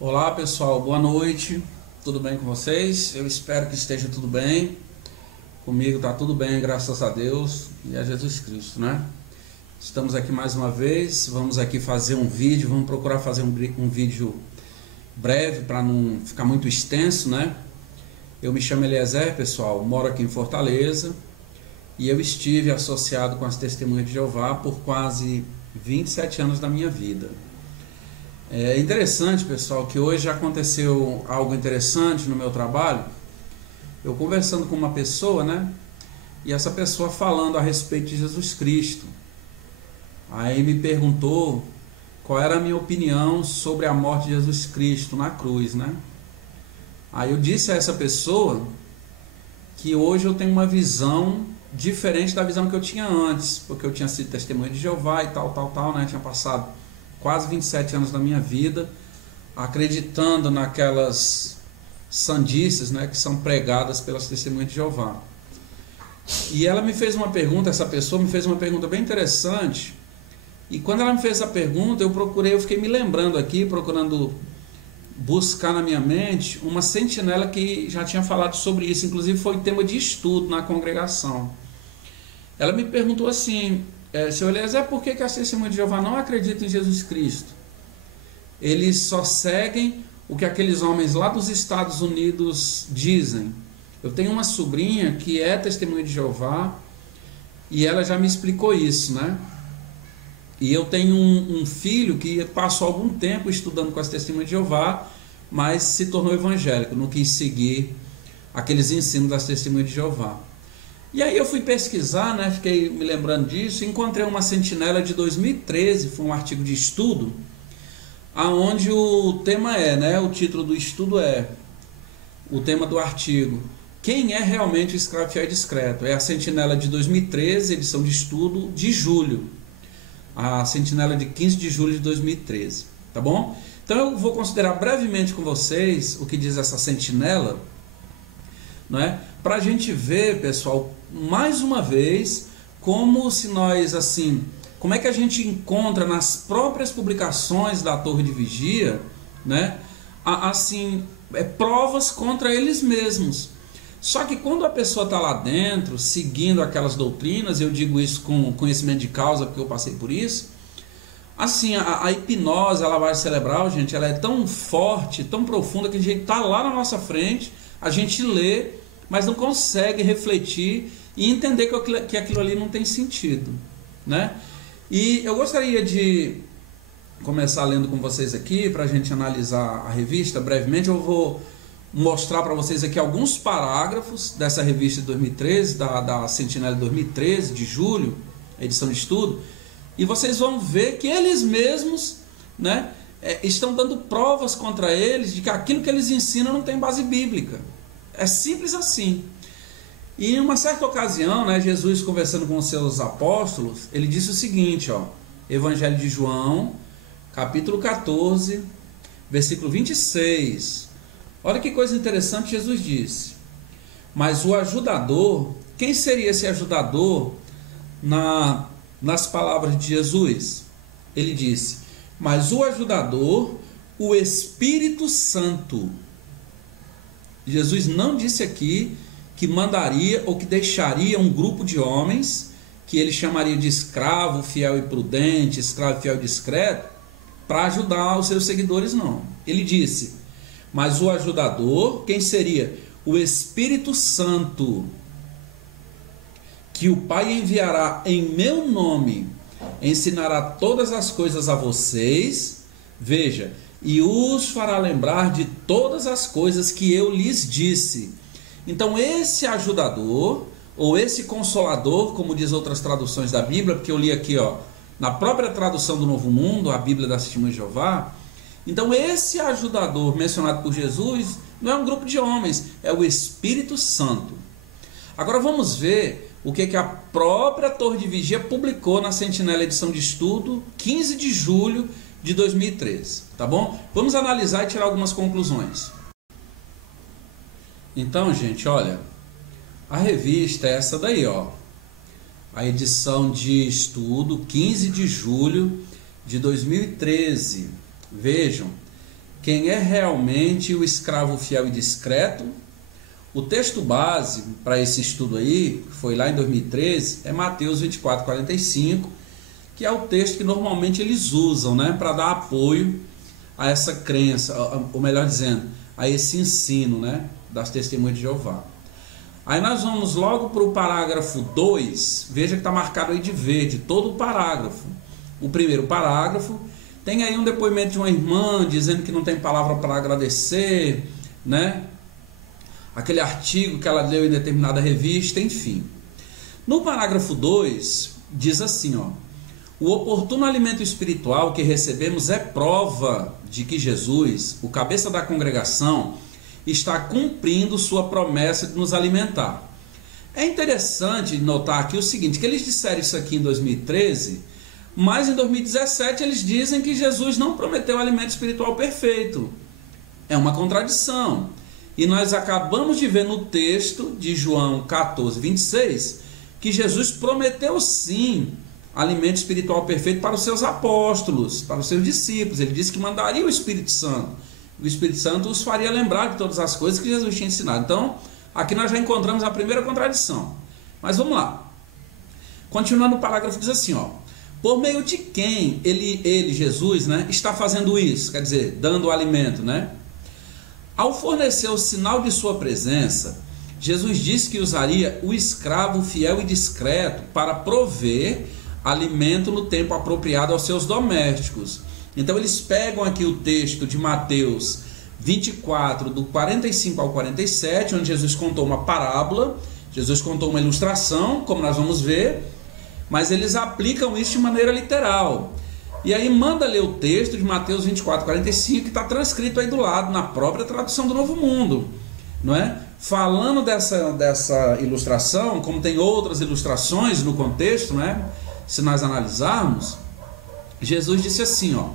Olá pessoal, boa noite, tudo bem com vocês? Eu espero que esteja tudo bem, comigo está tudo bem, graças a Deus e a Jesus Cristo, né? Estamos aqui mais uma vez, vamos aqui fazer um vídeo, vamos procurar fazer um vídeo breve para não ficar muito extenso, né? Eu me chamo Eliezer, pessoal, moro aqui em Fortaleza e eu estive associado com as Testemunhas de Jeová por quase 27 anos da minha vida. É interessante, pessoal, que hoje aconteceu algo interessante no meu trabalho. Eu conversando com uma pessoa, né? E essa pessoa falando a respeito de Jesus Cristo. Aí me perguntou qual era a minha opinião sobre a morte de Jesus Cristo na cruz, né? Aí eu disse a essa pessoa que hoje eu tenho uma visão diferente da visão que eu tinha antes, porque eu tinha sido testemunha de Jeová e tal, né? Tinha passado quase 27 anos da minha vida acreditando naquelas sandices, né, que são pregadas pelas testemunhas de Jeová. E ela me fez uma pergunta, essa pessoa me fez uma pergunta bem interessante, e quando ela me fez essa pergunta, eu fiquei me lembrando aqui, procurando buscar na minha mente uma sentinela que já tinha falado sobre isso, inclusive foi tema de estudo na congregação. Ela me perguntou assim: Seu Eliezer, por que as testemunhas de Jeová não acreditam em Jesus Cristo? Eles só seguem o que aqueles homens lá dos Estados Unidos dizem. Eu tenho uma sobrinha que é testemunha de Jeová e ela já me explicou isso, né? E eu tenho um filho que passou algum tempo estudando com as testemunhas de Jeová, mas se tornou evangélico, não quis seguir aqueles ensinos das testemunhas de Jeová. E aí eu fui pesquisar, né, fiquei me lembrando disso, e encontrei uma sentinela de 2013, foi um artigo de estudo, aonde o tema né, o título do estudo o tema do artigo: quem é realmente o escravo fiel e discreto? É a sentinela de 2013, edição de estudo de julho, a sentinela de 15 de julho de 2013, tá bom? Então eu vou considerar brevemente com vocês o que diz essa sentinela, não é? Para a gente ver, pessoal, mais uma vez, como se nós, assim, como é que a gente encontra nas próprias publicações da Torre de Vigia, né, assim, provas contra eles mesmos. Só que quando a pessoa está lá dentro, seguindo aquelas doutrinas, eu digo isso com conhecimento de causa, porque eu passei por isso, assim, a hipnose, a lavagem cerebral, gente, ela é tão forte, tão profunda, que a gente está lá na nossa frente, a gente lê, mas não consegue refletir e entender que aquilo ali não tem sentido, né? E eu gostaria de começar lendo com vocês aqui, para a gente analisar a revista brevemente. Eu vou mostrar para vocês aqui alguns parágrafos dessa revista de 2013, da Sentinela de 2013, de julho, edição de estudo, e vocês vão ver que eles mesmos, né, estão dando provas contra eles de que aquilo que eles ensinam não tem base bíblica. É simples assim. E em uma certa ocasião, né, Jesus conversando com os seus apóstolos, ele disse o seguinte, ó, Evangelho de João, capítulo 14, versículo 26. Olha que coisa interessante, Jesus disse: mas o ajudador, quem seria esse ajudador nas palavras de Jesus? Ele disse: mas o ajudador, o Espírito Santo. Jesus não disse aqui que mandaria ou que deixaria um grupo de homens, que ele chamaria de escravo fiel e prudente, escravo fiel e discreto, para ajudar os seus seguidores, não. Ele disse: mas o ajudador, quem seria? O Espírito Santo, que o Pai enviará em meu nome, ensinará todas as coisas a vocês, veja, e os fará lembrar de todas as coisas que eu lhes disse. Então esse ajudador, ou esse consolador, como diz outras traduções da Bíblia, porque eu li aqui, ó, na própria tradução do Novo Mundo, a Bíblia das Testemunhas de Jeová, então esse ajudador mencionado por Jesus não é um grupo de homens, é o Espírito Santo. Agora vamos ver o que a própria Torre de Vigia publicou na Sentinela edição de estudo, 15 de julho de 2013, tá bom? Vamos analisar e tirar algumas conclusões. Então, gente, olha, a revista é essa daí, ó, a edição de estudo, 15 de julho de 2013. Vejam, quem é realmente o escravo fiel e discreto? O texto base para esse estudo aí, que foi lá em 2013, é Mateus 24:45, que é o texto que normalmente eles usam, né, para dar apoio a essa crença, ou melhor dizendo, a esse ensino, né, das testemunhas de Jeová. Aí nós vamos logo para o parágrafo 2, veja que está marcado aí de verde, todo o parágrafo. O primeiro parágrafo tem aí um depoimento de uma irmã dizendo que não tem palavra para agradecer, né? Aquele artigo que ela leu em determinada revista, enfim. No parágrafo 2, diz assim, ó: o oportuno alimento espiritual que recebemos é prova de que Jesus, o cabeça da congregação, está cumprindo sua promessa de nos alimentar. É interessante notar aqui o seguinte, que eles disseram isso aqui em 2013, mas em 2017 eles dizem que Jesus não prometeu alimento espiritual perfeito. É uma contradição. E nós acabamos de ver no texto de João 14:26 que Jesus prometeu sim alimento espiritual perfeito para os seus apóstolos, para os seus discípulos. Ele disse que mandaria o Espírito Santo. O Espírito Santo os faria lembrar de todas as coisas que Jesus tinha ensinado. Então, aqui nós já encontramos a primeira contradição. Mas vamos lá. Continuando o parágrafo, diz assim, ó: por meio de quem ele Jesus, né, está fazendo isso? Quer dizer, dando o alimento, né? Ao fornecer o sinal de sua presença, Jesus disse que usaria o escravo fiel e discreto para prover alimento no tempo apropriado aos seus domésticos. Então eles pegam aqui o texto de Mateus 24, do 45 ao 47, onde Jesus contou uma parábola, Jesus contou uma ilustração, como nós vamos ver, mas eles aplicam isso de maneira literal. E aí manda ler o texto de Mateus 24, 45, que está transcrito aí do lado, na própria tradução do Novo Mundo, não é? Falando dessa ilustração, como tem outras ilustrações no contexto, né? Se nós analisarmos, Jesus disse assim, ó: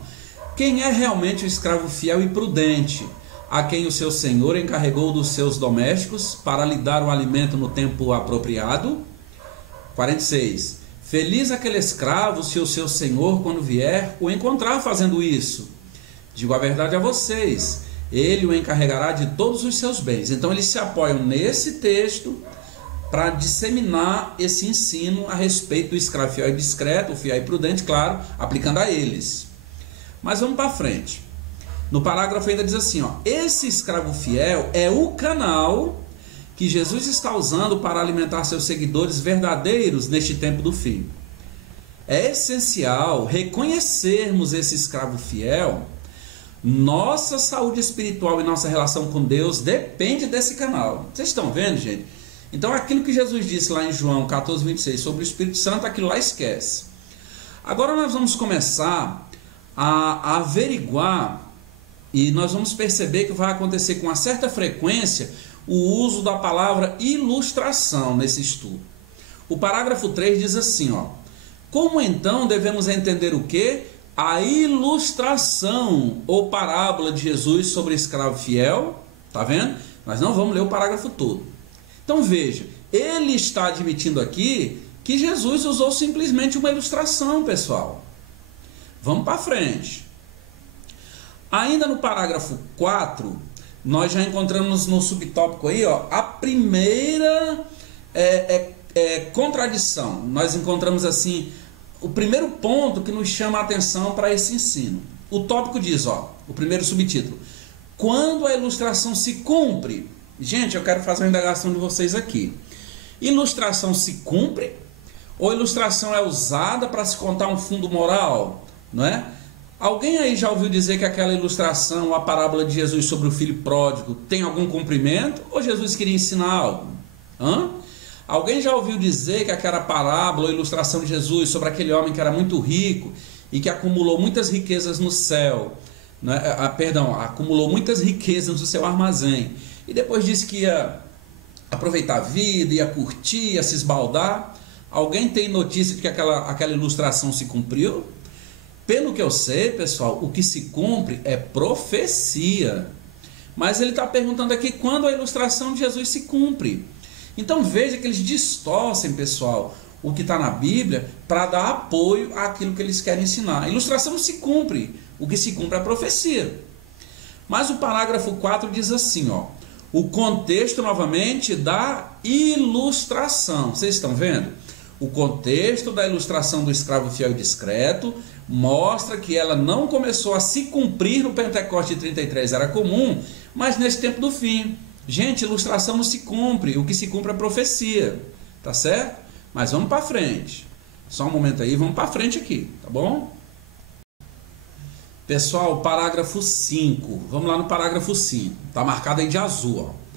quem é realmente o escravo fiel e prudente, a quem o seu senhor encarregou dos seus domésticos para lhe dar o alimento no tempo apropriado? 46. Feliz aquele escravo se o seu senhor, quando vier, o encontrar fazendo isso. Digo a verdade a vocês, ele o encarregará de todos os seus bens. Então eles se apoiam nesse texto para disseminar esse ensino a respeito do escravo fiel e discreto, fiel e prudente, claro, aplicando a eles. Mas vamos para frente. No parágrafo ainda diz assim, ó: esse escravo fiel é o canal que Jesus está usando para alimentar seus seguidores verdadeiros neste tempo do fim. É essencial reconhecermos esse escravo fiel. Nossa saúde espiritual e nossa relação com Deus depende desse canal. Vocês estão vendo, gente? Então aquilo que Jesus disse lá em João 14:26 sobre o Espírito Santo, aquilo lá esquece. Agora nós vamos começar a averiguar, e nós vamos perceber que vai acontecer com uma certa frequência o uso da palavra ilustração nesse estudo. O parágrafo 3 diz assim, ó: como então devemos entender o quê? A ilustração ou parábola de Jesus sobre o escravo fiel. Tá vendo? Nós não vamos ler o parágrafo todo. Então veja, ele está admitindo aqui que Jesus usou simplesmente uma ilustração, pessoal. Vamos para frente. Ainda no parágrafo 4, nós já encontramos no subtópico aí, ó, a primeira contradição. Nós encontramos assim o primeiro ponto que nos chama a atenção para esse ensino. O tópico diz, ó, o primeiro subtítulo: quando a ilustração se cumpre. Gente, eu quero fazer uma indagação de vocês aqui. Ilustração se cumpre ou ilustração é usada para se contar um fundo moral, não é? Alguém aí já ouviu dizer que aquela ilustração, a parábola de Jesus sobre o filho pródigo, tem algum cumprimento? Ou Jesus queria ensinar algo? Alguém já ouviu dizer que aquela parábola ou ilustração de Jesus sobre aquele homem que era muito rico e que acumulou muitas riquezas no céu, né? Acumulou muitas riquezas no seu armazém, e depois disse que ia aproveitar a vida, ia curtir, ia se esbaldar. Alguém tem notícia de que aquela ilustração se cumpriu? Pelo que eu sei, pessoal, o que se cumpre é profecia. Mas ele está perguntando aqui quando a ilustração de Jesus se cumpre. Então veja que eles distorcem, pessoal, o que está na Bíblia para dar apoio àquilo que eles querem ensinar. A ilustração não se cumpre, o que se cumpre é a profecia. Mas o parágrafo 4 diz assim, ó, o contexto novamente da ilustração. Vocês estão vendo? O contexto da ilustração do escravo fiel e discreto mostra que ela não começou a se cumprir no Pentecoste de 33, era comum, mas nesse tempo do fim. Gente, ilustração não se cumpre, o que se cumpre é profecia, tá certo? Mas vamos para frente. Só um momento aí, vamos para frente aqui, tá bom? Pessoal, parágrafo 5. Vamos lá no parágrafo 5. Tá marcado aí de azul, ó.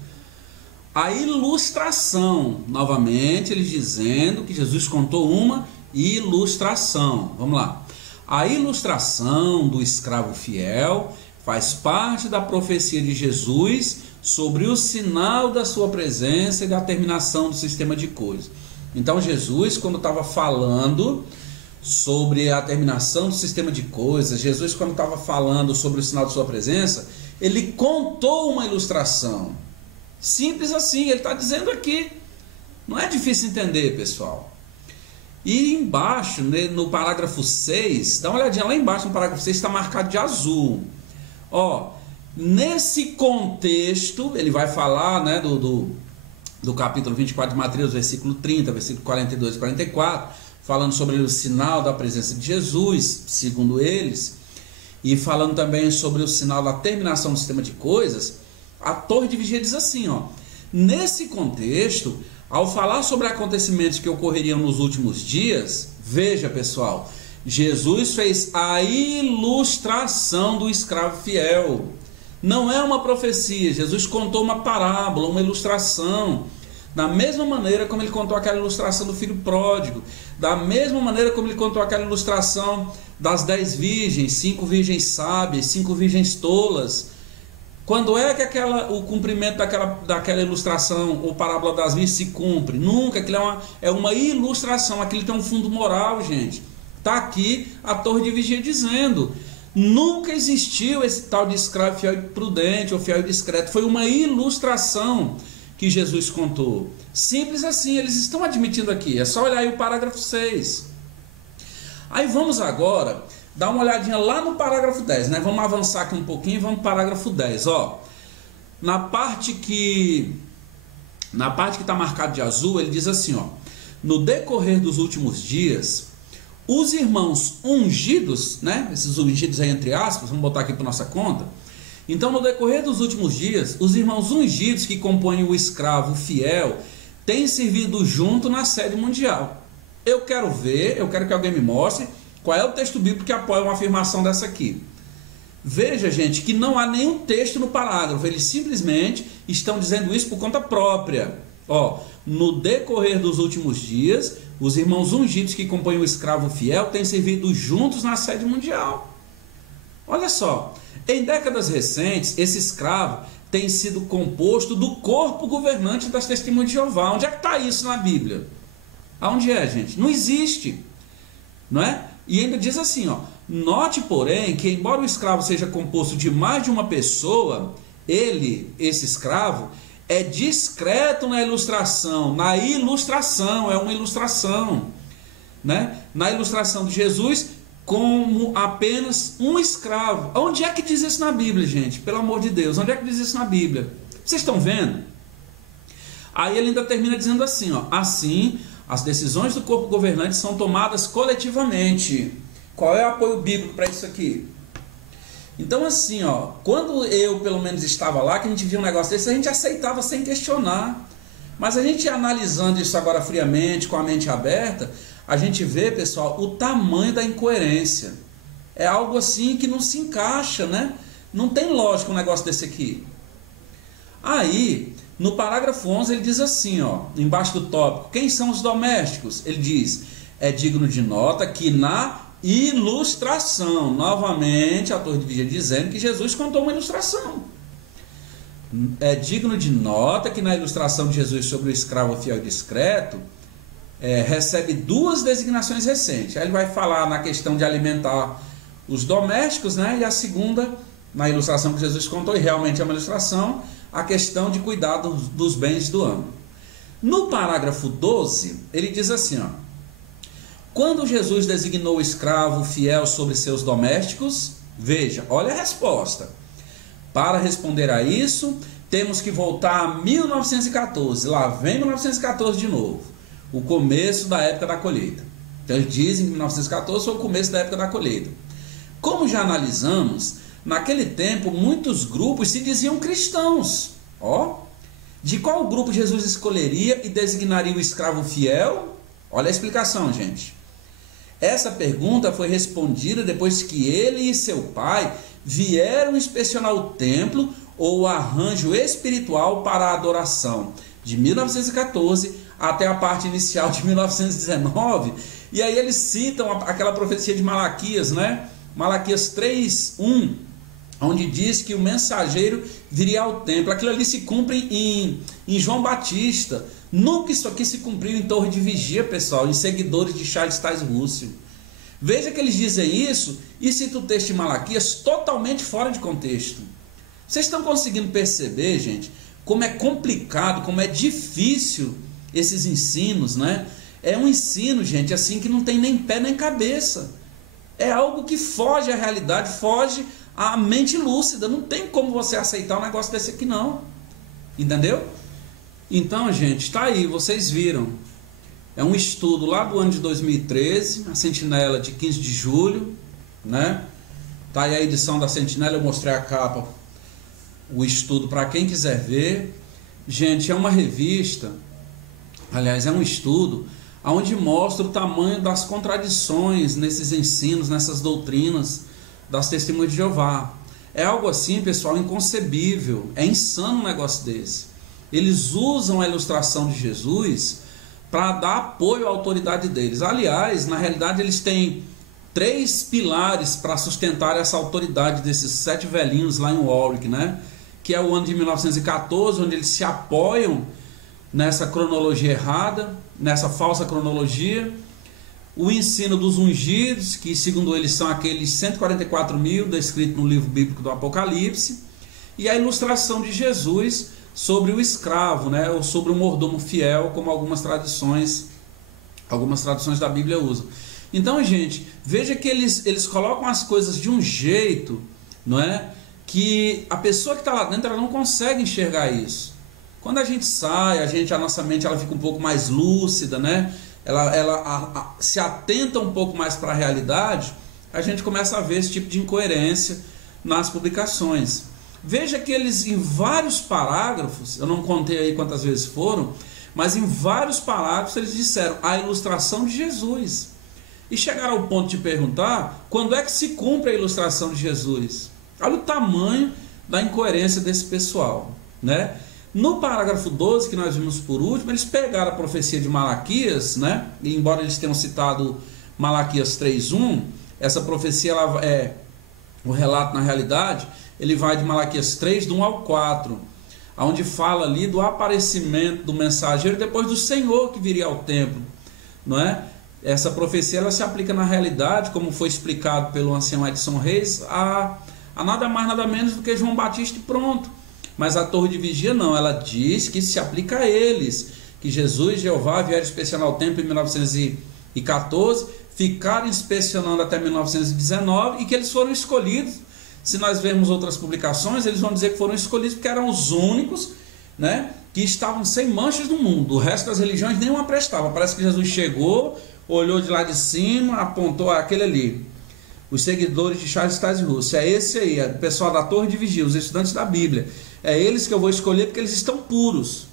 A ilustração, novamente, eles dizendo que Jesus contou uma ilustração. Vamos lá. A ilustração do escravo fiel faz parte da profecia de Jesus sobre o sinal da sua presença e da terminação do sistema de coisas. Então Jesus, quando estava falando sobre a terminação do sistema de coisas, Jesus, quando estava falando sobre o sinal de sua presença, ele contou uma ilustração. Simples assim, ele está dizendo aqui. Não é difícil entender, pessoal. E embaixo, no parágrafo 6, dá uma olhadinha lá embaixo no parágrafo 6, está marcado de azul. Ó, nesse contexto, ele vai falar, né, do capítulo 24 de Mateus, versículo 30, versículo 42 e 44, falando sobre o sinal da presença de Jesus, segundo eles, e falando também sobre o sinal da terminação do sistema de coisas. A torre de vigia diz assim, ó, nesse contexto, ao falar sobre acontecimentos que ocorreriam nos últimos dias, veja, pessoal, Jesus fez a ilustração do escravo fiel. Não é uma profecia, Jesus contou uma parábola, uma ilustração, da mesma maneira como ele contou aquela ilustração do filho pródigo, da mesma maneira como ele contou aquela ilustração das 10 virgens, 5 virgens sábias, 5 virgens tolas. Quando é que o cumprimento daquela ilustração ou parábola das virgens se cumpre? Nunca, aquilo é uma ilustração, aquilo tem um fundo moral, gente. Está aqui a torre de vigia dizendo, nunca existiu esse tal de escravo fiel e prudente ou fiel e discreto, foi uma ilustração que Jesus contou. Simples assim, eles estão admitindo aqui, é só olhar aí o parágrafo 6. Aí vamos agora dar uma olhadinha lá no parágrafo 10, né? Vamos avançar aqui um pouquinho e vamos para o parágrafo 10, ó. Na parte que está marcado de azul, ele diz assim, ó, no decorrer dos últimos dias, os irmãos ungidos, né? Esses ungidos aí entre aspas, vamos botar aqui para nossa conta. Então, no decorrer dos últimos dias, os irmãos ungidos que compõem o escravo fiel têm servido junto na sede mundial. Eu quero que alguém me mostre qual é o texto bíblico que apoia uma afirmação dessa aqui. Veja, gente, que não há nenhum texto no parágrafo, eles simplesmente estão dizendo isso por conta própria. Ó, no decorrer dos últimos dias, os irmãos ungidos que compõem o escravo fiel têm servido juntos na sede mundial. Olha só, em décadas recentes, esse escravo tem sido composto do corpo governante das Testemunhas de Jeová. Onde é que está isso na Bíblia? Aonde é, gente? Não existe, não é? E ainda diz assim, ó, note, porém, que embora o escravo seja composto de mais de uma pessoa, esse escravo, é discreto na ilustração. É uma ilustração, né? Na ilustração de Jesus, como apenas um escravo. Onde é que diz isso na Bíblia, gente? Pelo amor de Deus, onde é que diz isso na Bíblia? Vocês estão vendo? Aí ele ainda termina dizendo assim, ó, assim, as decisões do corpo governante são tomadas coletivamente. Qual é o apoio bíblico para isso aqui? Então assim, ó, quando eu pelo menos estava lá, que a gente via um negócio desse, a gente aceitava sem questionar. Mas a gente analisando isso agora friamente, com a mente aberta, a gente vê, pessoal, o tamanho da incoerência. É algo assim que não se encaixa, né? Não tem lógica um negócio desse aqui. Aí, no parágrafo 11, ele diz assim, ó, embaixo do tópico, quem são os domésticos? Ele diz, é digno de nota que na ilustração, novamente, a torre de vigia dizendo que Jesus contou uma ilustração. É digno de nota que na ilustração de Jesus sobre o escravo fiel e discreto, recebe duas designações recentes. Aí ele vai falar na questão de alimentar os domésticos, né? E a segunda, na ilustração que Jesus contou, e realmente é uma ilustração, a questão de cuidar dos bens do amo. No parágrafo 12, ele diz assim, ó: quando Jesus designou o escravo fiel sobre seus domésticos, veja, olha a resposta. Para responder a isso, temos que voltar a 1914. Lá vem 1914 de novo, o começo da época da colheita. Então eles dizem que 1914 foi o começo da época da colheita. Como já analisamos, naquele tempo muitos grupos se diziam cristãos. De qual grupo Jesus escolheria e designaria o escravo fiel? Olha a explicação, gente. Essa pergunta foi respondida depois que ele e seu pai vieram inspecionar o templo ou o arranjo espiritual para a adoração, de 1914 até a parte inicial de 1919. E aí eles citam aquela profecia de Malaquias, né? Malaquias 3:1, onde diz que o mensageiro viria ao templo. Aquilo ali se cumpre em João Batista. Nunca isso aqui se cumpriu em Torre de Vigia, pessoal, em seguidores de Charles Taze Russell. Veja que eles dizem isso e citam o texto de Malaquias totalmente fora de contexto. Vocês estão conseguindo perceber, gente, como é complicado, como é difícil esses ensinos, né? É um ensino, gente, assim, que não tem nem pé nem cabeça. É algo que foge à realidade, foge à mente lúcida. Não tem como você aceitar um negócio desse aqui, não. Entendeu? Então, gente, está aí, vocês viram. É um estudo lá do ano de 2013, a Sentinela de 15 de julho, né? Tá aí a edição da Sentinela, eu mostrei a capa, o estudo para quem quiser ver. Gente, é uma revista, aliás, é um estudo onde mostra o tamanho das contradições nesses ensinos, nessas doutrinas das Testemunhas de Jeová. É algo assim, pessoal, inconcebível. É insano um negócio desse. Eles usam a ilustração de Jesus para dar apoio à autoridade deles. Aliás, na realidade, eles têm 3 pilares para sustentar essa autoridade desses 7 velhinhos lá em Warwick, né? Que é o ano de 1914, onde eles se apoiam nessa cronologia errada, nessa falsa cronologia. O ensino dos ungidos, que segundo eles são aqueles 144 mil descritos no livro bíblico do Apocalipse. E a ilustração de Jesus sobre o escravo, né, ou sobre o mordomo fiel, como algumas traduções da Bíblia usam. Então, gente, veja que eles colocam as coisas de um jeito, não é, que a pessoa que está lá dentro ela não consegue enxergar isso. Quando a gente sai, a nossa mente ela fica um pouco mais lúcida, né? Ela se atenta um pouco mais para a realidade, a gente começa a ver esse tipo de incoerência nas publicações. Veja que eles, em vários parágrafos, eu não contei aí quantas vezes foram, mas em vários parágrafos eles disseram a ilustração de Jesus. E chegaram ao ponto de perguntar quando é que se cumpre a ilustração de Jesus. Olha o tamanho da incoerência desse pessoal, né? No parágrafo 12, que nós vimos por último, eles pegaram a profecia de Malaquias, né? E embora eles tenham citado Malaquias 3:1, essa profecia, o relato na realidade, ele vai de Malaquias 3, do 1 ao 4, onde fala ali do aparecimento do mensageiro depois do Senhor que viria ao templo, não é? Essa profecia ela se aplica na realidade, como foi explicado pelo ancião Edson Reis, a nada mais nada menos do que João Batista e pronto. Mas a Torre de Vigia não, ela diz que se aplica a eles, que Jesus e Jeová vieram inspecionar o templo em 1914, ficaram inspecionando até 1919 e que eles foram escolhidos. Se nós vermos outras publicações, eles vão dizer que foram escolhidos porque eram os únicos, né, que estavam sem manchas no mundo. O resto das religiões nenhuma prestava. Parece que Jesus chegou, olhou de lá de cima, apontou aquele ali. Os seguidores de Charles Taze Russell, é esse aí, é o pessoal da Torre de Vigia, os estudantes da Bíblia. É eles que eu vou escolher porque eles estão puros.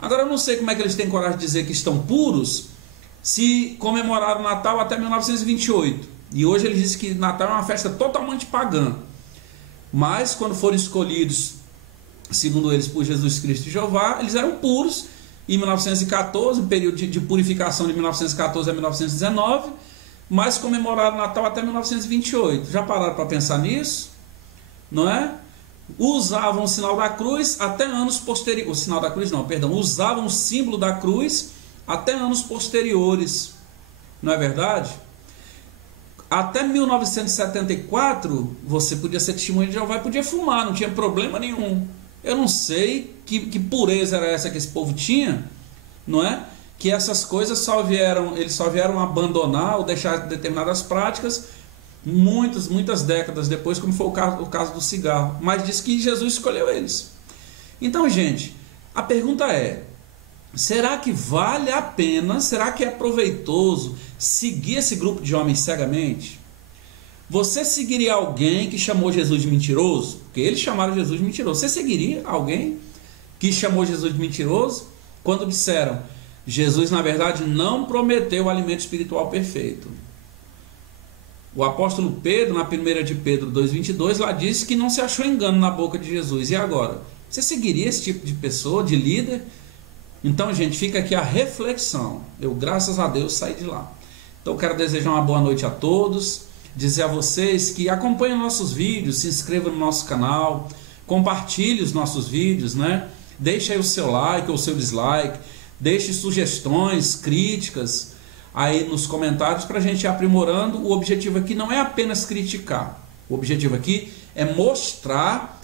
Agora eu não sei como é que eles têm coragem de dizer que estão puros se comemoraram o Natal até 1928. E hoje eles dizem que Natal é uma festa totalmente pagã. Mas quando foram escolhidos, segundo eles, por Jesus Cristo e Jeová, eles eram puros em 1914, período de purificação de 1914 a 1919, mas comemoraram o Natal até 1928. Já pararam para pensar nisso? Não é? usavam o sinal da cruz até anos posteriores. O sinal da cruz não, perdão, usavam o símbolo da cruz até anos posteriores. Não é verdade? Até 1974, você podia ser testemunha de Jeová e podia fumar, não tinha problema nenhum. Eu não sei que pureza era essa que esse povo tinha, não é? Que essas coisas eles só vieram abandonar ou deixar determinadas práticas muitas décadas depois, como foi o caso do cigarro. Mas diz que Jesus escolheu eles. Então, gente, a pergunta é: será que vale a pena, será que é proveitoso seguir esse grupo de homens cegamente? Você seguiria alguém que chamou Jesus de mentiroso? Porque eles chamaram Jesus de mentiroso. Você seguiria alguém que chamou Jesus de mentiroso quando disseram: Jesus, na verdade, não prometeu o alimento espiritual perfeito? O apóstolo Pedro, na 1 de Pedro 2,22, lá disse que não se achou engano na boca de Jesus. E agora? Você seguiria esse tipo de pessoa, de líder? Então, gente, fica aqui a reflexão. Eu, graças a Deus, saí de lá. Então, eu quero desejar uma boa noite a todos. Dizer a vocês que acompanhem nossos vídeos, se inscrevam no nosso canal, compartilhe os nossos vídeos, né? Deixe aí o seu like ou o seu dislike, deixe sugestões, críticas aí nos comentários para a gente ir aprimorando. O objetivo aqui não é apenas criticar, o objetivo aqui é mostrar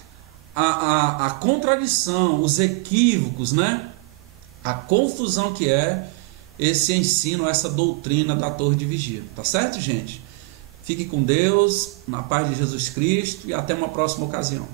a contradição, os equívocos, né? A confusão que é esse ensino, essa doutrina da torre de vigia. Tá certo, gente? Fique com Deus, na paz de Jesus Cristo e até uma próxima ocasião.